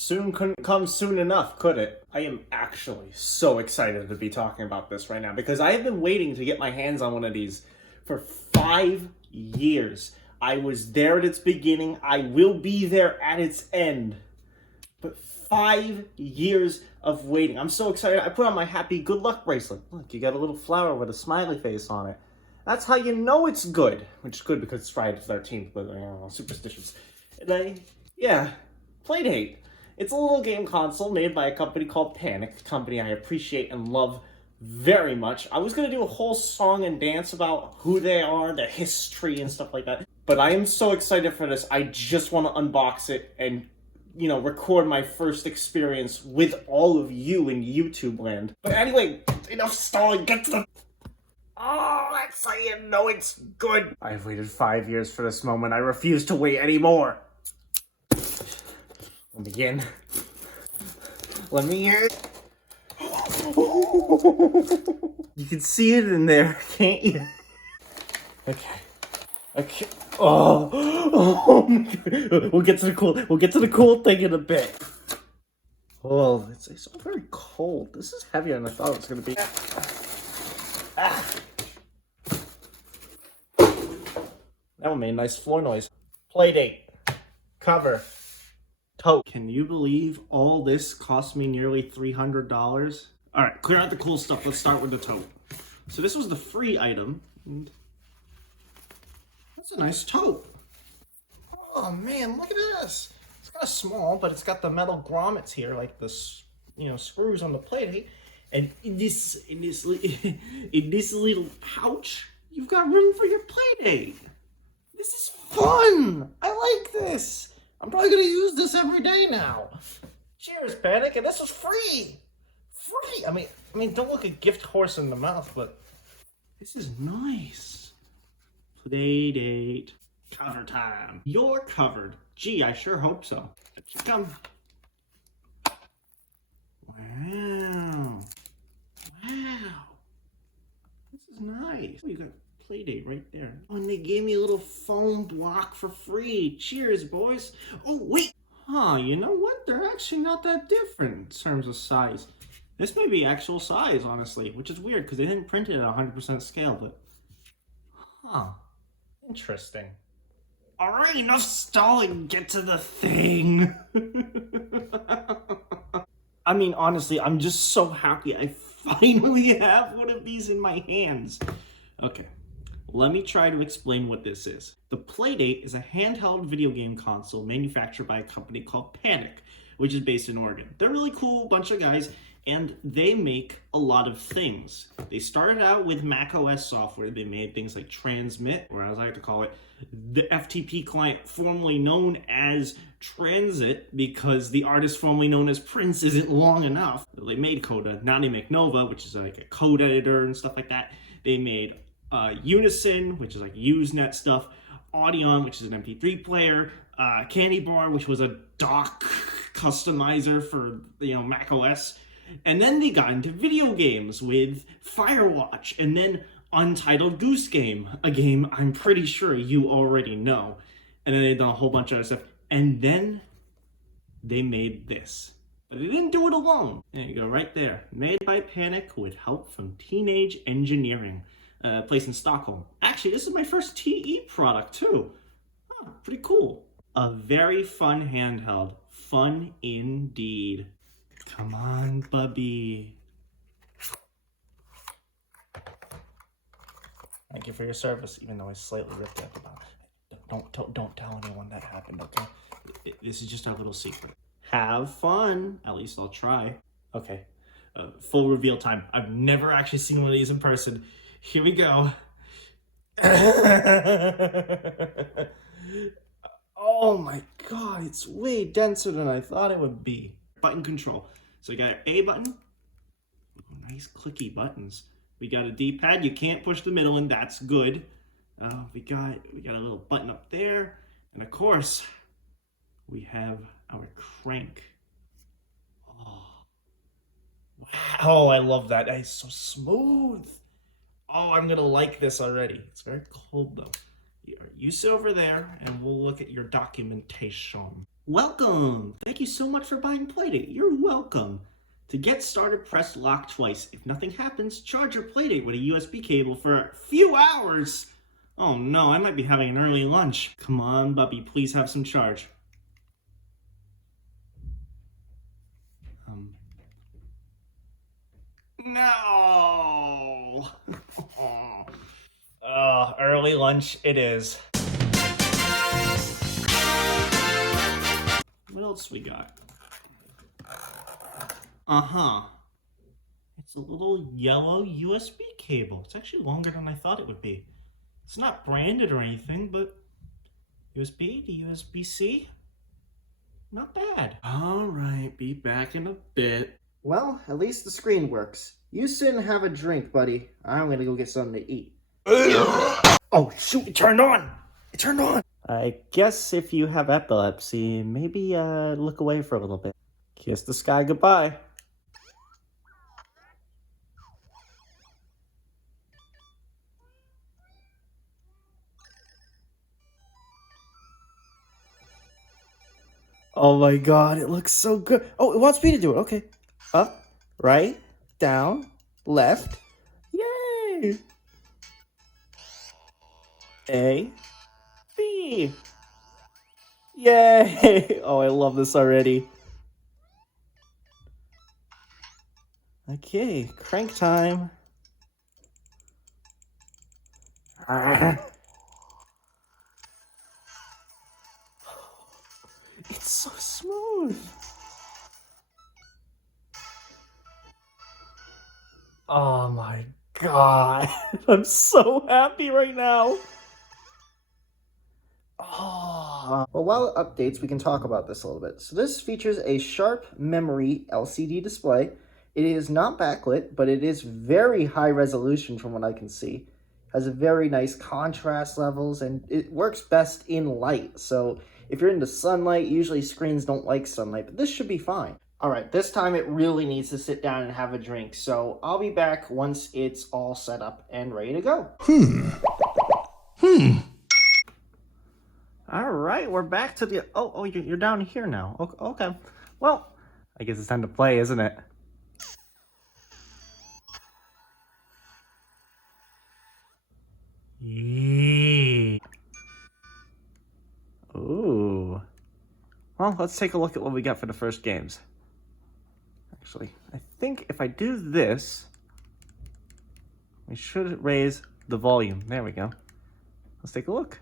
Soon couldn't come soon enough, could it? I am actually so excited to be talking about this right now because I have been waiting to get my hands on one of these for 5 years. I was there at its beginning. I will be there at its end. But 5 years of waiting. I'm so excited. I put on my happy good luck bracelet. Look, you got a little flower with a smiley face on it. That's how you know it's good. Which is good because it's Friday the 13th, but superstitions. And Playdate. It's a little game console made by a company called Panic, a company I appreciate and love very much. I was going to do a whole song and dance about who they are, their history and stuff like that. But I am so excited for this. I just want to unbox it and, record my first experience with all of you in YouTube land. But anyway, enough stalling. Get to the... Oh, that's how you know it's good. I've waited 5 years for this moment. I refuse to wait anymore. Let me in. Let me in. You can see it in there, can't you? Okay. Oh my God. We'll get to the cool thing in a bit. Oh, it's all very cold. This is heavier than I thought it was gonna be. That one made a nice floor noise. Playdate. Cover. Tote. Can you believe all this cost me nearly $300? All right, clear out the cool stuff. Let's start with the tote. So this was the free item. And that's a nice tote. Oh man, look at this. It's kind of small, but it's got the metal grommets here, like the screws on the Playdate. And in this little pouch, you've got room for your Playdate. This is fun. I like this. I'm probably gonna use this every day now. Cheers, Panic, and this was free. Free. I mean, don't look a gift horse in the mouth, but this is nice. Playdate. Cover time. You're covered. Gee, I sure hope so. Come. Wow. This is nice. Oh, you got Playdate right there. Oh, and they gave me a little foam block for free. Cheers, boys. Oh, wait. Huh, you know what? They're actually not that different in terms of size. This may be actual size, honestly, which is weird because they didn't print it at 100% scale, but... Huh. Interesting. All right, enough stalling. Get to the thing. I mean, honestly, I'm just so happy I finally have one of these in my hands. Okay. Let me try to explain what this is. The Playdate is a handheld video game console manufactured by a company called Panic, which is based in Oregon. They're a really cool bunch of guys, and they make a lot of things. They started out with macOS software. They made things like Transmit, or as I like to call it, the FTP client formerly known as Transit, because the artist formerly known as Prince isn't long enough. They made Coda, now they make Nova, which is like a code editor and stuff like that. They made Unison, which is like Usenet stuff, Audion, which is an MP3 player, Candy Bar, which was a dock customizer for Mac OS, and then they got into video games with Firewatch, and then Untitled Goose Game, a game I'm pretty sure you already know, and then they've done a whole bunch of other stuff, and then they made this. But they didn't do it alone. There you go, right there. Made by Panic with help from Teenage Engineering. Place in Stockholm. Actually, this is my first TE product too. Oh, pretty cool. A very fun handheld. Fun indeed. Come on, Bubby. Thank you for your service, even though I slightly ripped it about it. Don't tell anyone that happened, okay? This is just our little secret. Have fun. At least I'll try. Okay. Full reveal time. I've never actually seen one of these in person. Here we go. Oh my God, it's way denser than I thought it would be. Button control. So you got your A button. Nice clicky buttons. We got a D-pad. You can't push the middle, and that's good. We got a little button up there, and of course, we have our crank. Oh, wow! I love that. It's so smooth. Oh, I'm gonna like this already. It's very cold though. You sit over there and we'll look at your documentation. Welcome! Thank you so much for buying Playdate. You're welcome. To get started, press lock twice. If nothing happens, charge your Playdate with a USB cable for a few hours. Oh no, I might be having an early lunch. Come on, Bubby, please have some charge. No! Oh, early lunch it is. What else we got? Uh-huh. It's a little yellow USB cable. It's actually longer than I thought it would be. It's not branded or anything, but USB to USB-C? Not bad. Alright, be back in a bit. Well, at least the screen works. You sit and have a drink, buddy. I'm gonna go get something to eat. Oh, shoot, it turned on! It turned on! I guess if you have epilepsy, maybe look away for a little bit. Kiss the sky goodbye. Oh my god, it looks so good. Oh, it wants me to do it. Okay. Up, right, down, left. Yay! A, B. Yay! Oh, I love this already. Okay, crank time. It's so smooth. Oh my god. I'm so happy right now. Oh. Well, while it updates, we can talk about this a little bit. So this features a sharp memory LCD display. It is not backlit, but it is very high resolution from what I can see. Has a very nice contrast levels, and it works best in light. So if you're into sunlight, usually screens don't like sunlight, but this should be fine. All right, this time it really needs to sit down and have a drink. So I'll be back once it's all set up and ready to go. All right, we're back to the... Oh, you're down here now. Okay. Well, I guess it's time to play, isn't it? Yeah. Ooh. Well, let's take a look at what we got for the first games. Actually, I think if I do this, we should raise the volume. There we go. Let's take a look.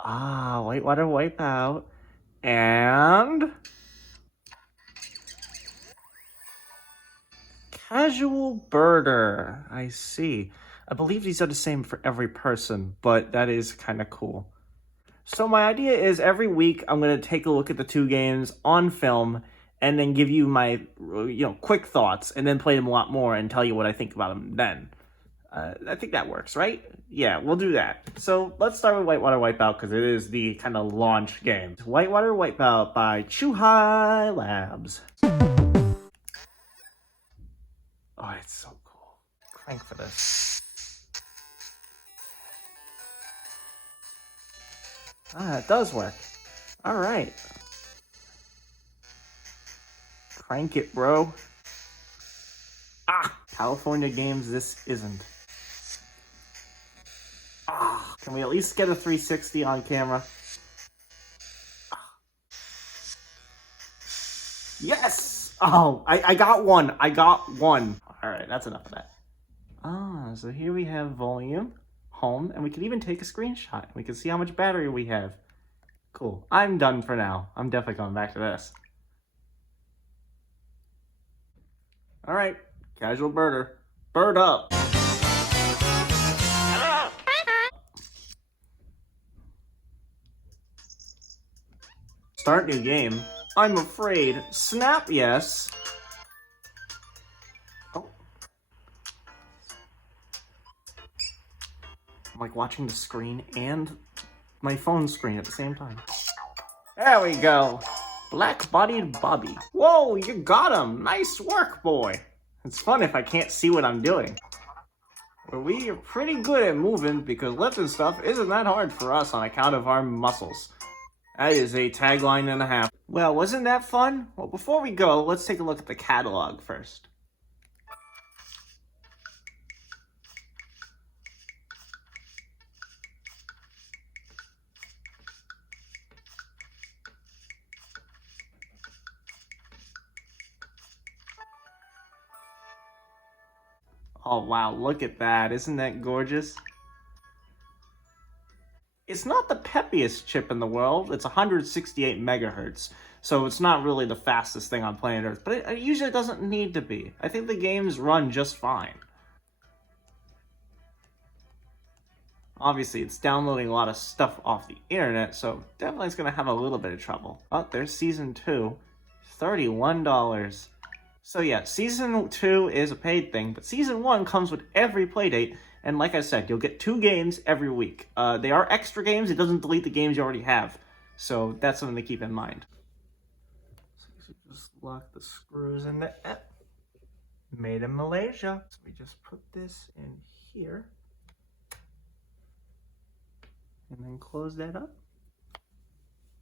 Ah, Whitewater Wipeout. And... Casual Birder. I see. I believe these are the same for every person, but that is kind of cool. So my idea is every week I'm going to take a look at the two games on film and then give you my quick thoughts and then play them a lot more and tell you what I think about them then. I think that works, right? Yeah, we'll do that. So let's start with Whitewater Wipeout because it is the kind of launch game. Whitewater Wipeout by Chuhai Labs. Oh, it's so cool. Crank for this. Ah, it does work. All right. Crank it, bro. Ah, California games, this isn't. Ah, can we at least get a 360 on camera? Ah. Yes! Oh, I got one. I got one. All right, that's enough of that. Ah, so here we have volume, home, and we can even take a screenshot. We can see how much battery we have. Cool. I'm done for now. I'm definitely coming back to this. All right, Casual Birder. Bird up. Start new game. I'm afraid. Snap, yes. Oh. I'm like watching the screen and my phone screen at the same time. There we go. Black-bodied Bobby. Whoa, you got him. Nice work, boy. It's fun if I can't see what I'm doing. where we are pretty good at moving because lifting stuff isn't that hard for us on account of our muscles. That is a tagline and a half. Well, wasn't that fun? Well, before we go, let's take a look at the catalog first. Oh wow, look at that. Isn't that gorgeous? It's not the peppiest chip in the world. It's 168 megahertz. So it's not really the fastest thing on planet Earth, but it usually doesn't need to be. I think the games run just fine. Obviously, it's downloading a lot of stuff off the internet, so definitely it's going to have a little bit of trouble. Oh, there's Season 2. $31. So yeah, Season 2 is a paid thing, but Season 1 comes with every playdate, and like I said, you'll get 2 games every week. They are extra games, it doesn't delete the games you already have, so that's something to keep in mind. So just lock the screws in there. Made in Malaysia. So we just put this in here, and then close that up.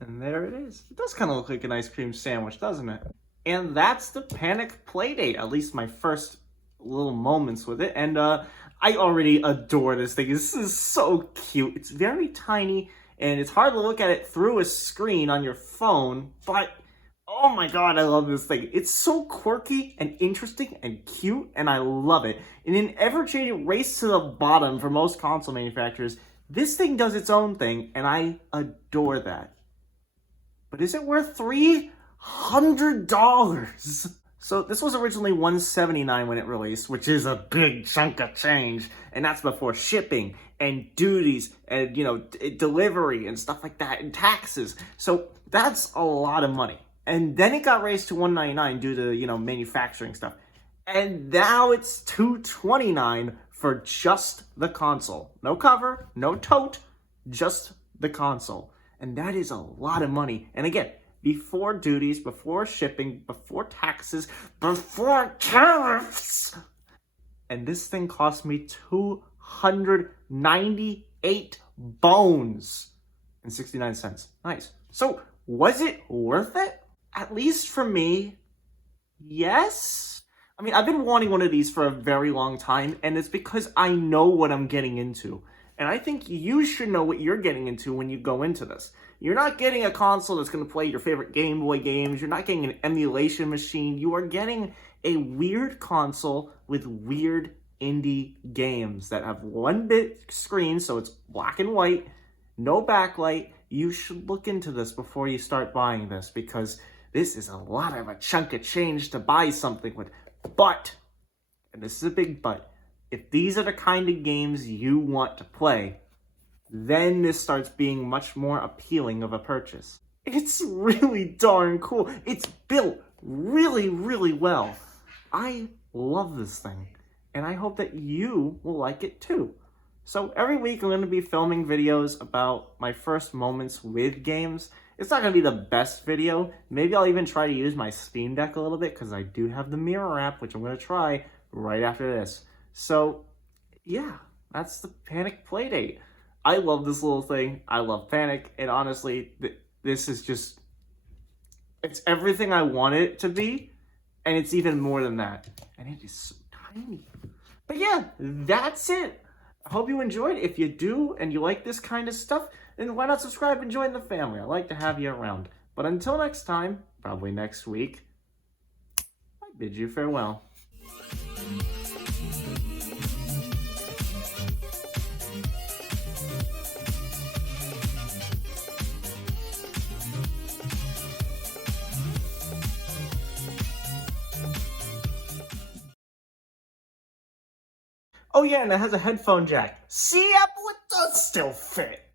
And there it is. It does kind of look like an ice cream sandwich, doesn't it? And that's the Panic Playdate, at least my first little moments with it. And I already adore this thing. This is so cute. It's very tiny, and it's hard to look at it through a screen on your phone, but oh my god, I love this thing. It's so quirky and interesting and cute, and I love it. In an ever-changing race to the bottom for most console manufacturers, this thing does its own thing, and I adore that. But is it worth $300? So this was originally $179 when it released, which is a big chunk of change, and that's before shipping and duties and, you know, delivery and stuff like that and taxes. So that's a lot of money. And then it got raised to $199 due to, you know, manufacturing stuff. And now it's $229 for just the console. No cover, no tote, just the console. And that is a lot of money. And again, before duties, before shipping, before taxes, before tariffs. And this thing cost me 298 bones and 69 cents. Nice. So, was it worth it? At least for me, yes. I mean, I've been wanting one of these for a very long time, and it's because I know what I'm getting into. And I think you should know what you're getting into when you go into this. You're not getting a console that's going to play your favorite Game Boy games. You're not getting an emulation machine. You are getting a weird console with weird indie games that have one big screen, so it's black and white, no backlight. You should look into this before you start buying this, because this is a lot of a chunk of change to buy something with. But, and this is a big but, if these are the kind of games you want to play, then this starts being much more appealing of a purchase. It's really darn cool. It's built really, really well. I love this thing, and I hope that you will like it too. So every week I'm going to be filming videos about my first moments with games. It's not going to be the best video. Maybe I'll even try to use my Steam Deck a little bit, because I do have the Mirror app, which I'm going to try right after this. So, yeah, that's the Panic Playdate. I love this little thing. I love Panic, and honestly, this is just, it's everything I want it to be, and it's even more than that. And it is so tiny. But yeah, that's it. I hope you enjoyed. If you do, and you like this kind of stuff, then why not subscribe and join the family? I like to have you around. But until next time, probably next week, I bid you farewell. Oh yeah, and it has a headphone jack. See, Apple, it does still fit.